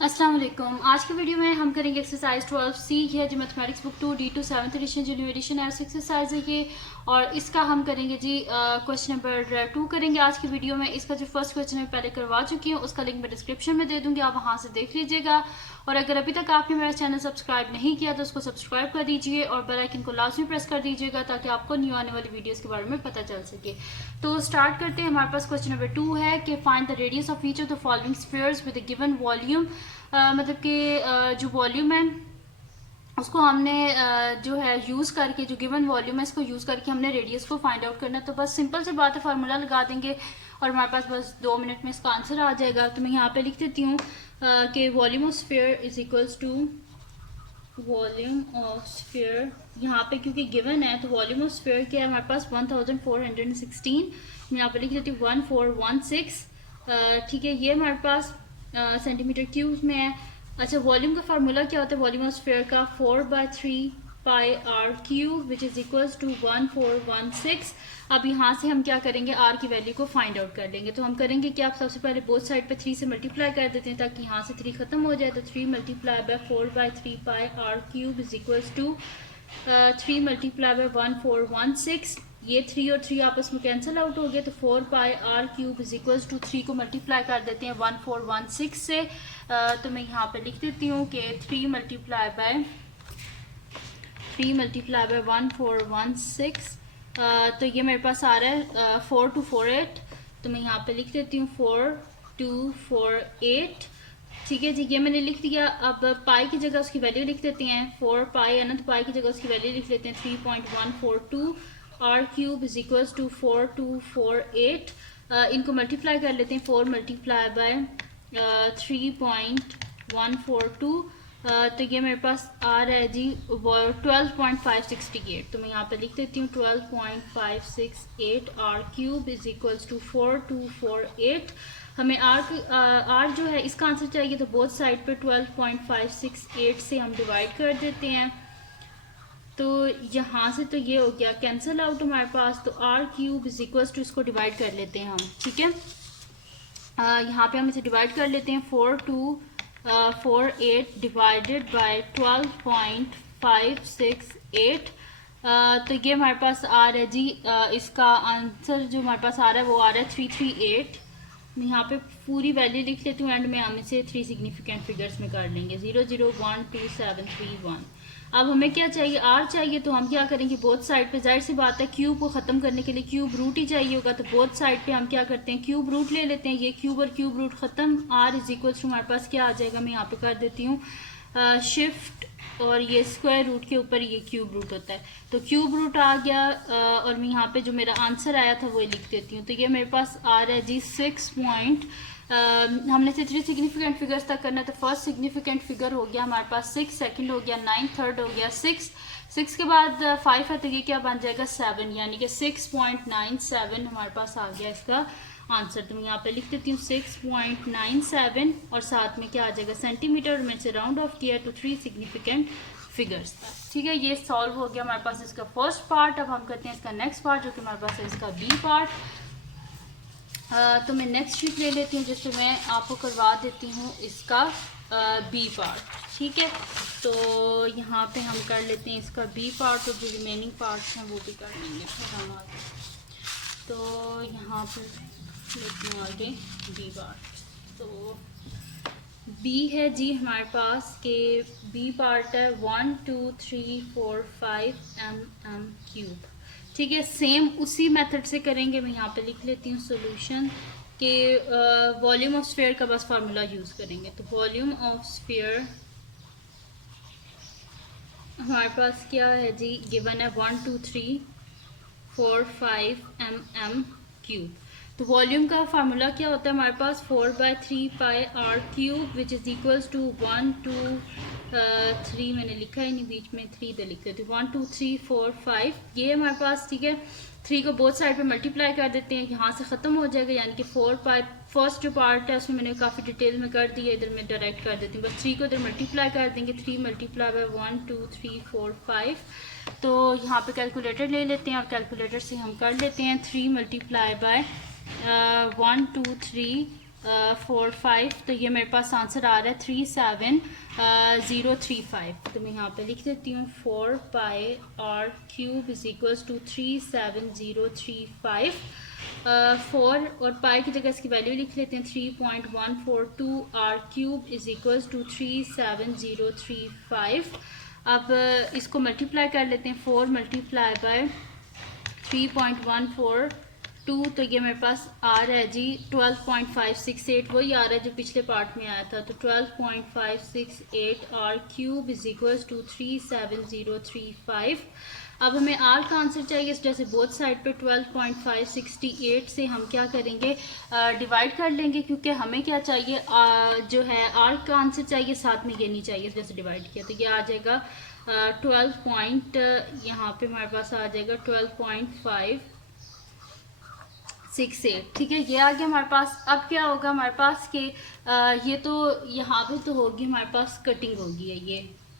अस्सलाम वालेकुम। आज की वीडियो में हम करेंगे एक्सरसाइज 12C है जो mathematics book 2 D2 7th edition जो न्यू एडिशन है उस एक्सरसाइज है ये। और इसका हम करेंगे जी क्वेश्चन नंबर 2 करेंगे आज की वीडियो में। इसका जो फर्स्ट क्वेश्चन मैं पहले करवा चुकी हूँ उसका लिंक मैं डिस्क्रिप्शन में दे दूँगी, आप वहाँ से देख लीजिएगा। और अगर अभी तक आपने मेरा चैनल सब्सक्राइब नहीं किया तो उसको सब्सक्राइब कर दीजिए और बेल आइकन को लाजमी प्रेस कर दीजिएगा ताकि आपको न्यू आने वाली वीडियोस के बारे में पता चल सके। तो स्टार्ट करते हैं। हमारे पास क्वेश्चन नंबर 2 है कि find the radius of each of the following spheres with a given volume. मतलब कि जो वॉल्यूम है उसको हमने जो है यूज़ करके, जो गिवन वॉल्यूम है इसको यूज़ करके हमने रेडियस को फाइंड आउट करना है। तो बस सिंपल सी बात है, फार्मूला लगा देंगे और हमारे पास बस 2 मिनट में इसका आंसर आ जाएगा। तो मैं यहाँ पे लिख देती हूँ कि volume of sphere is equals to volume of sphere. यहाँ पे क्योंकि गिवन है तो वॉल्यूम ऑफ स्फीयर क्या है हमारे पास 1416। मैं यहाँ पे लिख देती हूँ 1416। ठीक है, ये हमारे पास सेंटीमीटर क्यूब में है। अच्छा, वॉल्यूम का फार्मूला क्या होता है वॉल्यूम ऑफ स्फीयर का? 4/3 pi are cube which is equals to 1416। अब यहाँ से हम क्या करेंगे, आर की वैल्यू को फाइंड आउट कर लेंगे। तो हम करेंगे कि आप सबसे पहले बोथ साइड पे 3 से मल्टीप्लाई कर देते हैं ताकि यहाँ से 3 खत्म हो जाए। तो 3 multiply by 4/3 pi are cube is equals to 3 multiply by 1416। ये 3 और 3 आपस में कैंसिल आउट हो गया तो 4 pi are cube is equals to 3 को मल्टीप्लाई कर देते हैं 1416 से। तो मैं यहाँ पे लिख देती हूँ कि 3 मल्टीप्लाई बाय 1416। तो ये मेरे पास आ रहा है 4248। तो मैं यहाँ पे लिख देती हूँ 4248। ठीक है जी, ये मैंने लिख दिया। अब पाई की जगह उसकी वैल्यू लिख देते हैं। 4 पाई है ना, तो पाई की जगह उसकी वैल्यू लिख लेते हैं 3.142। R cube is equals to 4248। इनको मल्टीप्लाई कर लेते हैं। 4 मल्टीप्लाई बाय 3.142। तो ये मेरे पास आ रहा है जी 12.568। तो मैं यहाँ पे लिख देती हूँ 12.568 r cube is equals to 4248। हमें आर जो है इसका आंसर चाहिए तो बोथ साइड पे 12.568 से हम डिवाइड कर देते हैं। तो यहाँ से तो ये हो गया कैंसिल आउट हमारे पास। तो r cube is equals to, इसको डिवाइड कर लेते हैं हम। ठीक है, यहाँ पे हम इसे डिवाइड कर लेते हैं। 4248 डिवाइडेड बाय 12.568। तो ये हमारे पास आ रहा है जी इसका आंसर जो हमारे पास आ रहा है वो आ रहा है 338। मैं यहाँ पे पूरी वैल्यू लिख लेती हूँ, एंड में हम इसे 3 सिग्निफिकेंट फिगर्स में कर लेंगे 00122731। अब हमें क्या चाहिए, आर चाहिए। तो हम क्या करेंगे, बोथ साइड पे, जाहिर सी बात है क्यूब को ख़त्म करने के लिए क्यूब रूट ही चाहिए होगा। तो बोथ साइड पे हम क्या करते हैं, क्यूब रूट ले लेते हैं। ये क्यूब और क्यूब रूट ख़त्म। आर इज इक्वल टू हमारे पास क्या आ जाएगा, मैं यहाँ पे कर देती हूँ शिफ्ट, और ये स्क्वायर रूट के ऊपर ये क्यूब रूट होता है। तो क्यूब रूट आ गया और मैं यहाँ पे जो मेरा आंसर आया था वो लिख देती हूँ। तो ये मेरे पास आ रहा है जी 6 पॉइंट। हमने से 3 सिग्निफिकेंट फिगर्स तक करना है। तो फर्स्ट सिग्निफिकेंट फिगर हो गया हमारे पास 6, सेकंड हो गया 9, थर्ड हो गया 6 के बाद 5 है तो ये क्या बन जाएगा 7, यानी कि 6.97 हमारे पास आ गया इसका आंसर। तो मैं यहाँ पे लिख देती हूँ 6.97 और साथ में क्या आ जाएगा सेंटीमीटर, और मैंने से राउंड ऑफ किया तो 3 सिग्निफिकेंट फिगर्स था। ठीक है, ये सॉल्व हो गया हमारे पास इसका फर्स्ट पार्ट। अब हम करते हैं इसका नेक्स्ट पार्ट जो कि हमारे पास है इसका बी पार्ट। तो मैं नेक्स्ट शीट ले लेती हूँ जिससे मैं आपको करवा देती हूँ इसका बी पार्ट। ठीक है, तो यहाँ पे हम कर लेते हैं इसका बी पार्ट, और जो रिमेनिंग पार्ट्स हैं वो भी कर लेंगे फिर हम आगे। तो यहाँ पर लेती हूँ आगे बी पार्ट। तो बी है जी हमारे पास के बी पार्ट है 1 2 3 4 5 mm क्यूब। ठीक है, सेम उसी मेथड से करेंगे। मैं यहाँ पे लिख लेती हूँ सॉल्यूशन के वॉल्यूम ऑफ स्फीयर का बस फार्मूला यूज़ करेंगे। तो वॉल्यूम ऑफ स्फीयर हमारे पास क्या है जी, गिवन है 1 2 3 4 5 mm क्यूब। तो वॉल्यूम का फार्मूला क्या होता है हमारे पास 4/3 pi are cube which is equals to 1 2 3, मैंने लिखा है नहीं बीच में 3 दे लिख देती हूँ 1 2 3 4 5 ये हमारे पास। ठीक है, 3 को बोथ साइड पे मल्टीप्लाई कर देते हैं, यहाँ से ख़त्म हो जाएगा, यानी कि 4 पाई फर्स्ट जो पार्ट है उसमें मैंने काफ़ी डिटेल में कर दिया, इधर मैं डायरेक्ट कर देती हूँ। बस 3 को इधर मल्टीप्लाई कर देंगे, 3 मल्टीप्लाई बाय 1 2 3 4 5। तो यहाँ पे कैलकुलेटर ले लेते हैं और कैलकुलेटर से हम कर लेते हैं 3 मल्टीप्लाई बाय 1 2 3 45, तो ये मेरे पास आंसर आ रहा है 37035। तो मैं यहाँ पे लिख देती हूँ 4 pi are cube is equals to 37035। 4 और पाई की जगह इसकी वैल्यू लिख लेते हैं 3.142 r cube is equals to 37035। अब इसको मल्टीप्लाई कर लेते हैं, 4 मल्टीप्लाई बाय 3.142, तो ये मेरे पास आ रहा है जी 12.568, वही आ रहा है जो पिछले पार्ट में आया था। तो 12.568 r cube is equals to 37035। अब हमें आर का आंसर चाहिए, जैसे बोथ साइड पे 12.568 से हम क्या करेंगे, डिवाइड कर लेंगे, क्योंकि हमें क्या चाहिए, जो है आर का आंसर चाहिए, साथ में ये नहीं चाहिए, जैसे डिवाइड किया तो ये आ जाएगा 12 पॉइंट, यहाँ पे हमारे पास आ जाएगा 12.568। ठीक है, ये आ गया हमारे पास। अब क्या होगा हमारे पास कि ये तो यहाँ पे तो होगी हमारे पास कटिंग होगी है,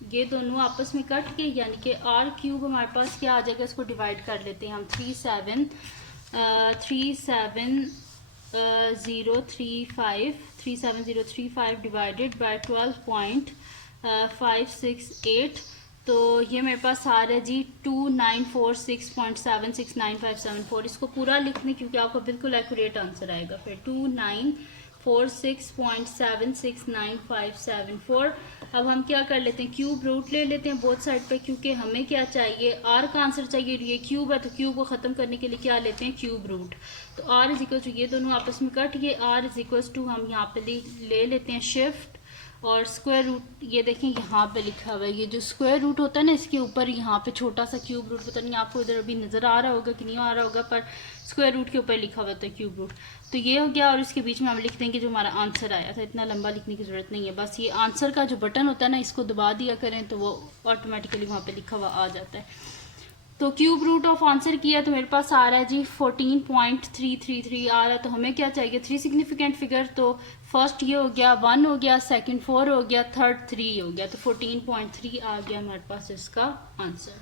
ये दोनों आपस में कट के, यानी कि आर क्यूब हमारे पास क्या आ जाएगा, इसको डिवाइड कर लेते हैं हम 37035 डिवाइडेड बाय 12.568, तो ये मेरे पास आ रहा है जी 2946.769574। इसको पूरा लिखने, क्योंकि आपको बिल्कुल एक्यूरेट आंसर आएगा फिर 2946.769574। अब हम क्या कर लेते हैं, क्यूब रूट ले लेते हैं बोथ साइड पे, क्योंकि हमें क्या चाहिए, आर का आंसर चाहिए, ये क्यूब है तो क्यूब को ख़त्म करने के लिए क्या लेते हैं, क्यूब रूट। तो आर इज इक्वल टू, ये दोनों आपस में कट गए, आर इज इक्वल टू हम यहाँ पे ले लेते हैं शिफ्ट और स्क्वायर रूट, ये देखें यहाँ पे लिखा हुआ है, ये जो स्क्वायर रूट होता है ना, इसके ऊपर यहाँ पे छोटा सा क्यूब रूट, पता नहीं आपको इधर अभी नज़र आ रहा होगा कि नहीं आ रहा होगा, पर स्क्वायर रूट के ऊपर लिखा हुआ था क्यूब रूट। तो ये हो गया, और इसके बीच में हम लिख देंगे जो हमारा आंसर आया था। इतना लंबा लिखने की ज़रूरत नहीं है, बस ये आंसर का जो बटन होता है ना, इसको दबा दिया करें तो वो ऑटोमेटिकली वहाँ पर लिखा हुआ आ जाता है। तो क्यूब रूट ऑफ आंसर किया तो मेरे पास आ रहा है जी 14.333 आ रहा है। तो हमें क्या चाहिए, 3 सिग्निफिकेंट फिगर, तो फर्स्ट ये हो गया 1 हो गया, सेकंड 4 हो गया, थर्ड 3 हो गया, तो 14.3 आ गया हमारे पास इसका आंसर।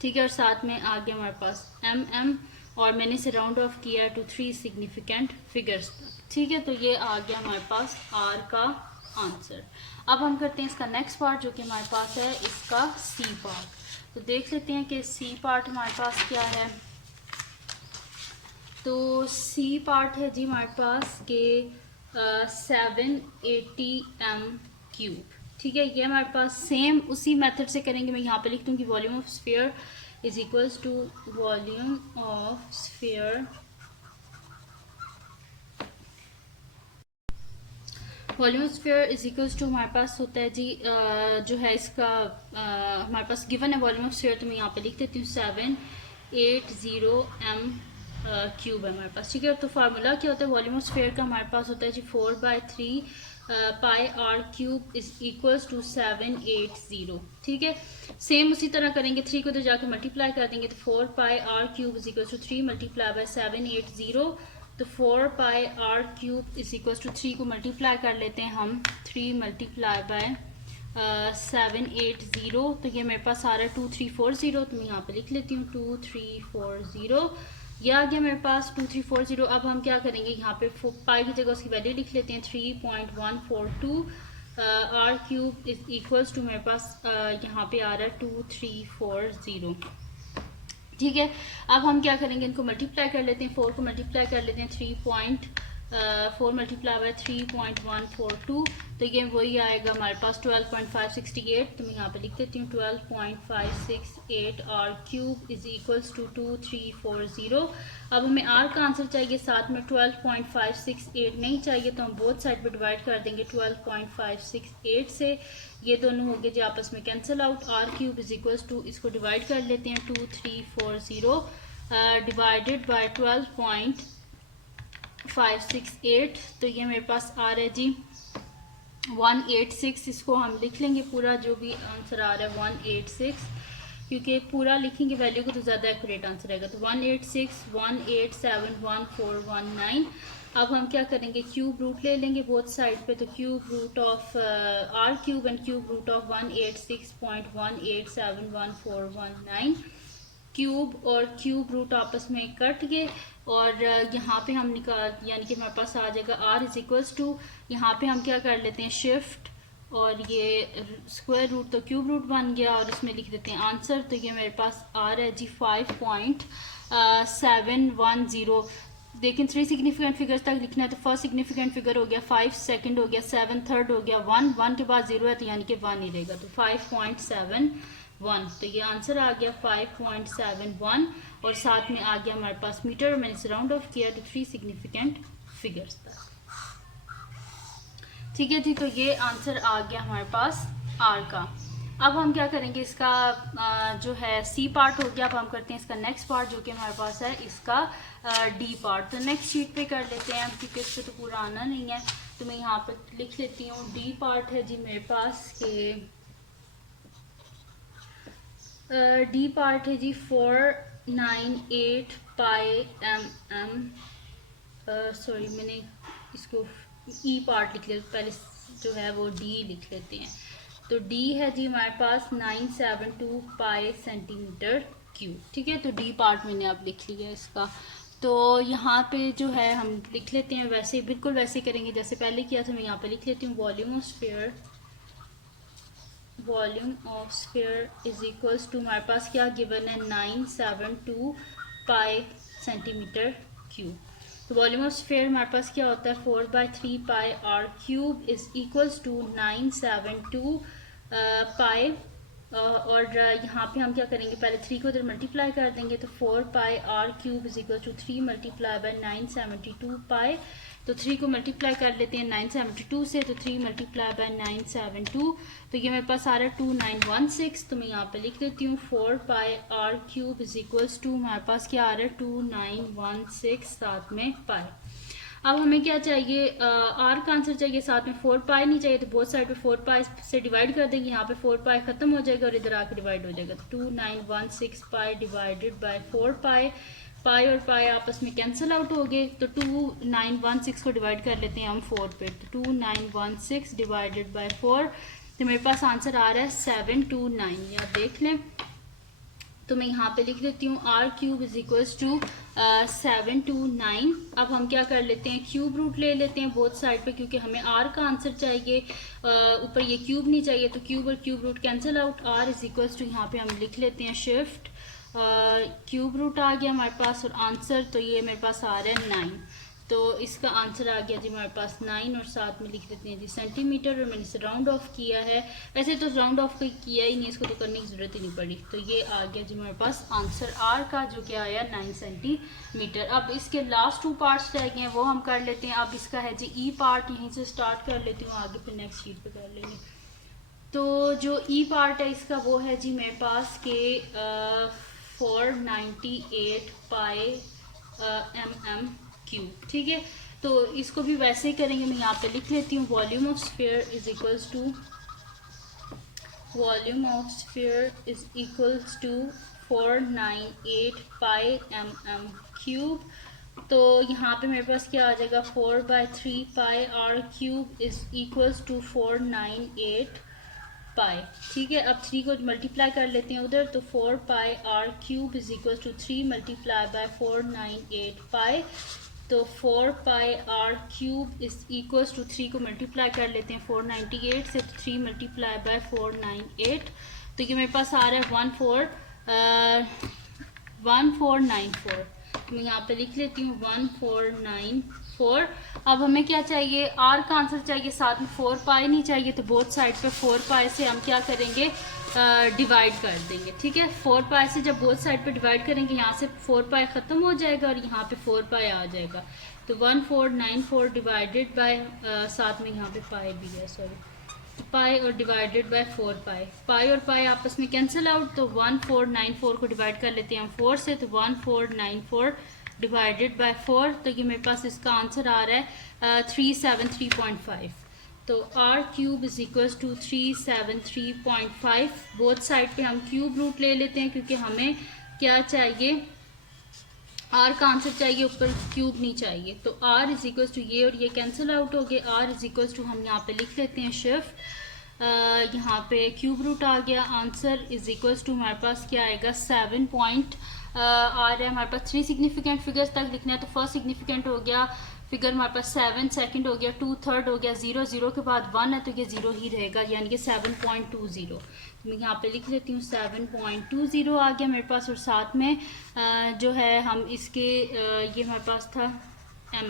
ठीक है, और साथ में आ गया हमारे पास mm, और मैंने इसे राउंड ऑफ किया टू 3 सिग्निफिकेंट फिगर्स। ठीक है, तो ये आ गया हमारे पास आर का आंसर। अब हम करते हैं इसका नेक्स्ट पार्ट, जो कि हमारे पास है इसका सी पार्ट। तो देख लेते हैं कि सी पार्ट हमारे पास क्या है। तो सी पार्ट है जी हमारे पास के 780 m क्यूब। ठीक है, ये हमारे पास सेम उसी मेथड से करेंगे। मैं यहाँ पे लिख दूँगी volume of sphere is equals to volume of sphere, volume sphere is equals to हमारे पास होता है जी जो है इसका हमारे पास गिवन है वॉल्यूम ऑफ स्फीयर, तो मैं यहाँ पे लिख देती हूँ 780 m क्यूब है हमारे पास। ठीक है, तो फार्मूला क्या होता है वॉल्यूम ऑफ स्फीयर का, हमारे पास होता है जी 4/3 pi are cube is equals to 780। ठीक है, सेम उसी तरह करेंगे, 3 को तो जाके मल्टीप्लाई कर देंगे, तो 4 pi are cube is equals to 3 multiply by 780, तो 4 pi are cube is equals to 3 को मल्टीप्लाई कर लेते हैं हम, 3 मल्टीप्लाई बाय 780, तो ये मेरे पास आ रहा है 2340, तो मैं यहाँ पे लिख लेती हूँ 2340, ये आ गया मेरे पास 2340। अब हम क्या करेंगे, यहाँ पे पाई की जगह उसकी वैल्यू लिख लेते हैं 3.142 r cube is equals to मेरे पास यहाँ पे आ रहा है 2340। ठीक है, अब हम क्या करेंगे, इनको मल्टीप्लाई कर लेते हैं, 4 को मल्टीप्लाई कर लेते हैं 4 मल्टीप्लाई बाय 3.142, तो ये वही आएगा हमारे पास 12.568, तो मैं यहाँ पे लिख देती हूँ 12.568 r cube is equals to 2340। अब हमें आर का आंसर चाहिए, साथ में 12.568 नहीं चाहिए, तो हम बोथ साइड पे डिवाइड कर देंगे 12.568 से, ये दोनों हो गए जी आपस में cancel out. R cube is equals to, इसको डिवाइड कर लेते हैं 2340 डिवाइडेड बाय 12.568, तो ये मेरे पास आ रहा है जी 186। इसको हम लिख लेंगे पूरा, जो भी आंसर आ रहा है 186, क्योंकि पूरा लिखेंगे वैल्यू को तो ज़्यादा एक्यूरेट आंसर आएगा। तो 18618714119। अब हम क्या करेंगे, क्यूब रूट ले लेंगे बोथ साइड पे, तो cube root of r cube and cube root of 186.1871419, cube और क्यूब रूट आपस में कट गए और यहाँ पे हम निकाल, यानी कि हमारे पास आ जाएगा r इज इक्वल्स टू, यहाँ पे हम क्या कर लेते हैं शिफ्ट और ये स्क्वायर रूट तो क्यूब रूट बन गया और इसमें लिख देते हैं आंसर। तो ये मेरे पास आ रहा है जी 5.710। लेकिन 3 सिग्निफिकेंट फिगर्स तक लिखना है तो फर्स्ट सिग्निफिकेंट फिगर हो गया 5, सेकंड हो गया 7, थर्ड हो गया 1, 1 के बाद 0 है तो यानी कि 1 ही रहेगा, तो 5.71। तो ये आंसर आ गया 5.71 और साथ में आ गया हमारे पास मीटर, मैंने इसे राउंड ऑफ किया तो 3 सिग्निफिकेंट फिगर्स तक। ठीक है जी, तो ये आंसर आ गया हमारे पास आर का। अब हम क्या करेंगे, इसका जो है सी पार्ट हो गया, अब हम करते हैं इसका नेक्स्ट पार्ट जो कि हमारे पास है इसका डी पार्ट। तो नेक्स्ट शीट पे कर लेते हैं क्योंकि इस पे तो पूरा आना नहीं है, तो मैं यहाँ पे लिख लेती हूँ डी पार्ट है जी मेरे पास के डी पार्ट है जी 498 पाई mm, सॉरी मैंने इसको ई पार्ट लिख लिया, पहले जो है वो डी लिख लेते हैं। तो डी है जी हमारे पास 972 पाई सेंटीमीटर क्यूब। ठीक है, तो डी पार्ट मैंने अब लिख लिया इसका। तो यहाँ पे जो है हम लिख लेते हैं वैसे, बिल्कुल वैसे करेंगे जैसे पहले किया था। मैं यहाँ पे लिख लेती हूँ volume of sphere is equals to, हमारे पास क्या गिवन है 972 पाई सेंटीमीटर क्यूब। तो वॉल्यूम ऑफ स्फीयर हमारे पास क्या होता है 4/3 pi are cube is equals to 972 pi, और यहाँ पे हम क्या करेंगे, पहले 3 को इधर मल्टीप्लाई कर देंगे तो 4 pi are cube is equal to 3 multiply by 972 pi. तो 3 को मल्टीप्लाई कर लेते हैं 972 से, तो 3 मल्टीप्लाई बाई 972, तो ये मेरे पास आ रहा है 2916। तो मैं यहाँ पे लिख देती हूँ 4 pi are cube is equals to, हमारे पास क्या आ रहा है 2916 साथ में पाई। अब हमें क्या चाहिए, आर का आंसर चाहिए, साथ में 4 पाई नहीं चाहिए, तो बोथ साइड पे 4 पाई से डिवाइड कर देंगे। यहाँ पे 4 पाई खत्म हो जाएगा और इधर आके डिवाइड हो जाएगा, तो 2916 पाई डिवाइडेड बाय 4 पाई। पाई और पाई आपस में कैंसिल आउट हो गए, तो 2916 को डिवाइड कर लेते हैं हम 4 पे, तो 2916 डिवाइडेड बाय 4, तो मेरे पास आंसर आ रहा है 729। आप देख लें, तो मैं यहाँ पे लिख देती हूँ r cube is equals to 729। अब हम क्या कर लेते हैं, क्यूब रूट ले लेते हैं बोथ साइड पे, क्योंकि हमें आर का आंसर चाहिए, ऊपर ये क्यूब नहीं चाहिए, तो क्यूब और cube root cancel out. R is equals to, यहाँ पे हम लिख लेते हैं शिफ्ट, क्यूब रूट आ गया हमारे पास और आंसर, तो ये मेरे पास आ रहा है 9। तो इसका आंसर आ गया जी हमारे पास 9 और साथ में लिख देते हैं जी सेंटीमीटर, और मैंने इसे राउंड ऑफ किया है। वैसे तो राउंड ऑफ किया ही नहीं, इसको तो करने की ज़रूरत ही नहीं पड़ी। तो ये आ गया जी हमारे पास आंसर आर का, जो कि आया 9 सेंटीमीटर। अब इसके लास्ट 2 पार्ट्स रह गए हैं, वो हम कर लेते हैं। अब इसका है जी ई पार्ट, यहीं से स्टार्ट कर लेती हूँ, आगे फिर नेक्स्ट शीट पर कर लेंगे। तो जो ई पार्ट है इसका वो है जी मेरे पास के 498 पाई mm क्यूब। ठीक है, तो इसको भी वैसे ही करेंगे। मैं यहाँ पे लिख लेती हूँ volume of sphere is equals to 498 pi mm cube. तो यहाँ पे मेरे पास क्या आ जाएगा 4/3 pi are cube is equals to 498 pi. ठीक है, अब 3 को मल्टीप्लाई कर लेते हैं उधर, तो 4 pi are cube is equal to 3 multiply by 498 pi. तो 4 pi are cube is equals to 3 को मल्टीप्लाई कर लेते हैं 498 से, तो 3 मल्टीप्लाई बाय 498, तो ये मेरे पास आ रहा है 1494। मैं यहाँ पे लिख लेती हूँ 1494। अब हमें क्या चाहिए, आर का आंसर चाहिए, साथ में 4 पाई नहीं चाहिए, तो बोथ साइड पे 4 पाई से हम क्या करेंगे, डिवाइड कर देंगे। ठीक है, 4 पाई से जब बोथ साइड पे डिवाइड करेंगे, यहाँ से 4 पाई ख़त्म हो जाएगा और यहाँ पे 4 पाई आ जाएगा, तो 1494 डिवाइडेड बाय, साथ में यहाँ पे पाई भी है, सॉरी, पाई और डिवाइडेड बाय 4 पाई। पाई और पाई आपस में कैंसिल आउट, तो 1494 को डिवाइड कर लेते हैं हम 4 से, तो 1494 डिवाइडेड बाय 4, तो ये मेरे पास इसका आंसर आ रहा है 373.5। तो r cube is equals to 373.5। Both side पे हम क्यूब रूट ले लेते हैं, क्योंकि हमें क्या चाहिए, आर का आंसर चाहिए, ऊपर क्यूब नहीं चाहिए। तो आर इज इक्वल्स टू, ये और ये कैंसिल आउट हो गए, आर इज इक्वल्स टू हम यहाँ पे लिख लेते हैं शिफ्ट, यहाँ पे क्यूब रूट आ गया। आंसर इज इक्वल्स टू हमारे पास क्या आएगा 7 पॉइंट आ रहा है। हमारे पास 3 सिग्निफिकेंट फिगर्स तक लिखना है, तो फर्स्ट सिग्निफिकेंट हो गया फिगर हमारे पास 7, सेकंड हो गया 2, थर्ड हो गया 0, 0 के बाद 1 है तो ये 0 ही रहेगा, यानी कि 7.20। तो मैं यहाँ पे लिख लेती हूँ 7.20 आ गया मेरे पास। और साथ में जो है हम इसके ये हमारे पास था आ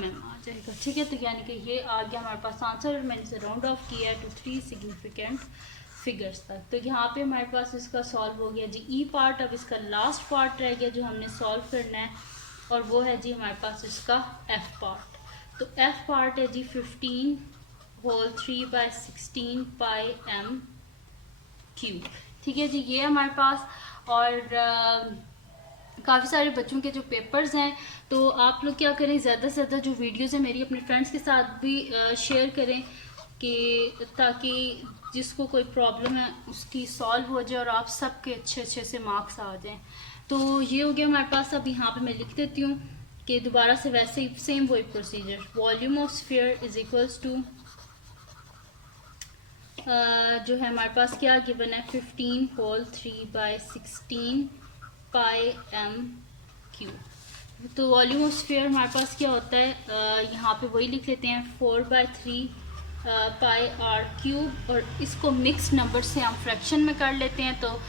जाएगा, ठीक है। तो यानी कि ये आ गया हमारे पास आंसर, और मैंने इसे राउंड ऑफ किया है टू 3 सिग्निफिकेंट फिगर्स तक। तो यहाँ पे हमारे पास इसका सॉल्व हो गया जी ई पार्ट। अब इसका लास्ट पार्ट रह गया जो हमने सॉल्व करना है, और वो है जी हमारे पास इसका एफ पार्ट। तो एफ पार्ट है जी 15 होल 3/16 पाई एम क्यूब, ठीक है जी। ये हमारे पास, और काफ़ी सारे बच्चों के जो पेपर्स हैं, तो आप लोग क्या करें, ज़्यादा से ज़्यादा जो वीडियोज़ हैं मेरी अपने फ्रेंड्स के साथ भी शेयर करें, कि ताकि जिसको कोई प्रॉब्लम है उसकी सॉल्व हो जाए और आप सबके अच्छे अच्छे से मार्क्स आ जाएं। तो ये हो गया हमारे पास। अब यहाँ पे मैं लिख देती हूँ कि दोबारा से वैसे ही सेम वही procedure, volume of sphere is equals to जो है हमारे पास क्या गिवन है 15 होल 3/16 पाई एम क्यूब। तो वॉल्यूम ऑफ स्फीयर हमारे पास क्या होता है, यहाँ पे वही लिख लेते हैं 4/3 पाई आर क्यूब, और इसको मिक्स नंबर से हम फ्रैक्शन में कर लेते हैं। तो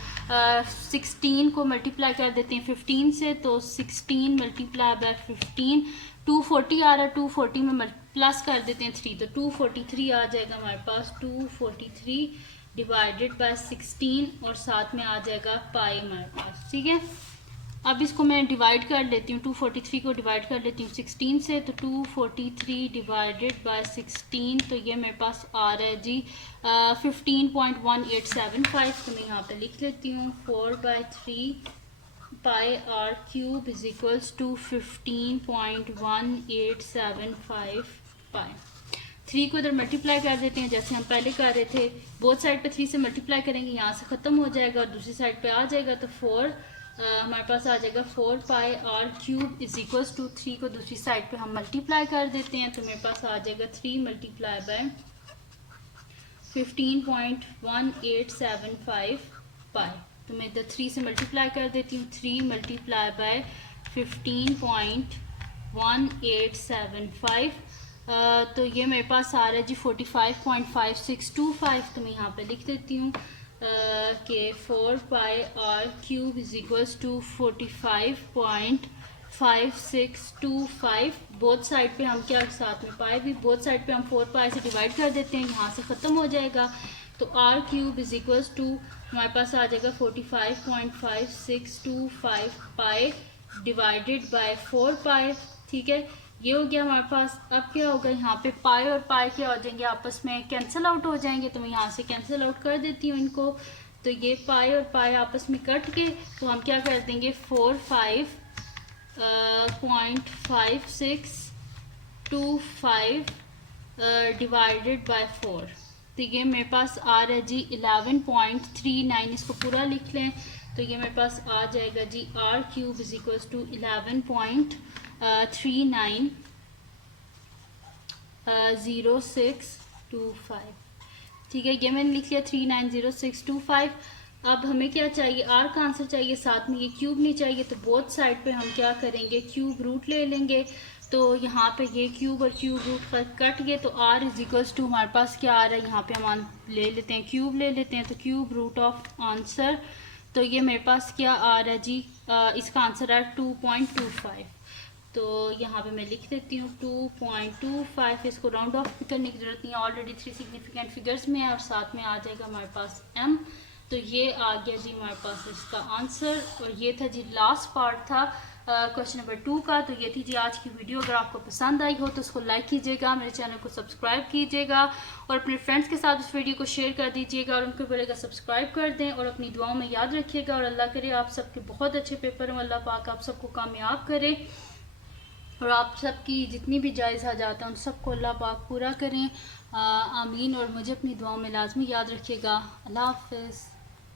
16 को मल्टीप्लाई कर देते हैं 15 से, तो 16 मल्टीप्लाई बाय 15, 240 आ रहा है, 240 में प्लस कर देते हैं 3, तो 243 आ जाएगा हमारे पास। 243 डिवाइडेड बाय 16, और साथ में आ जाएगा पाई हमारे पास, ठीक है। अब इसको मैं डिवाइड कर लेती हूँ, 243 को डिवाइड कर लेती हूँ 16 से, तो 243 डिवाइडेड बाय 16, तो ये मेरे पास आ रहा है जी 15.1875। तो मैं यहाँ पे लिख लेती हूँ 4/3 pi are cube is equals to 15.1875 pi. 3 को इधर मल्टीप्लाई कर देते हैं जैसे हम पहले कर रहे थे, बोथ साइड पे 3 से मल्टीप्लाई करेंगे, यहाँ से ख़त्म हो जाएगा और दूसरी साइड पे आ जाएगा, तो 4 हमारे पास आ जाएगा 4 pi are cube is equals to 3 को दूसरी साइड पे हम मल्टीप्लाई कर देते हैं, तो मेरे पास आ जाएगा 3 मल्टीप्लाई बाय 15.1875 पाई। तो मैं इधर 3 से मल्टीप्लाई कर देती हूँ, 3 मल्टीप्लाई बाय 15.1875, तो ये मेरे पास आ रहा है जी 45.5625। तो मैं यहाँ पे लिख देती हूँ कि 4 pi are cube is equals to 45.5625। Both side पे हम क्या साथ में पाई भी, बोथ साइड पे हम 4 पाई से डिवाइड कर देते हैं, यहाँ से ख़त्म हो जाएगा, तो r cube is equals to हमारे पास आ जाएगा 45.5625 पाई डिवाइडेड बाय 4 पाई, ठीक है। ये हो गया हमारे पास। अब क्या होगा, यहाँ पे पाई और पाई क्या हो जाएंगे, आपस में कैंसिल आउट हो जाएंगे, तो मैं यहाँ से कैंसिल आउट कर देती हूँ इनको। तो ये पाई और पाई आपस में कट के, तो हम क्या कर देंगे 45.5625 डिवाइडेड बाय 4, तो ये मेरे पास आ रहा है जी 11.39। इसको पूरा लिख लें, तो ये मेरे पास आ जाएगा जी R cube is equals to 11.390625, ठीक है। ये मैंने लिख लिया 390625। अब हमें क्या चाहिए, आर का आंसर चाहिए, साथ में ये क्यूब नहीं चाहिए, तो बोथ साइड पे हम क्या करेंगे, क्यूब रूट ले लेंगे। तो यहाँ पे ये क्यूब और क्यूब रूट कट गए, तो आर इज इक्वल्स टू हमारे पास क्या आ रहा है, यहाँ पे हम ले लेते हैं क्यूब ले लेते हैं, तो क्यूब रूट ऑफ आंसर, तो ये मेरे पास क्या आ रहा है जी, इसका आंसर है 2.25। तो यहाँ पे मैं लिख देती हूँ 2.25। इसको राउंड ऑफ करने की ज़रूरत नहीं है, ऑलरेडी 3 सिग्निफिकेंट फिगर्स में है, और साथ में आ जाएगा हमारे पास m। तो ये आ गया जी हमारे पास इसका आंसर, और ये था जी लास्ट पार्ट था क्वेश्चन नंबर 2 का। तो ये थी जी आज की वीडियो। अगर आपको पसंद आई हो तो उसको लाइक कीजिएगा, मेरे चैनल को सब्सक्राइब कीजिएगा, और अपने फ्रेंड्स के साथ उस वीडियो को शेयर कर दीजिएगा, और उनको बोलेगा सब्सक्राइब कर दें, और अपनी दुआओं में याद रखिएगा। और अल्लाह करे आप सबके बहुत अच्छे पेपर हों, अल्लाह पाक आप सबको कामयाब करे, और आप सबकी जितनी भी जायज़ हाजात हैं उन सबको अल्लाह पाक पूरा करें, आमीन। और मुझे अपनी दुआओं में लाजमी याद रखिएगा। अल्लाह हाफ़िज़।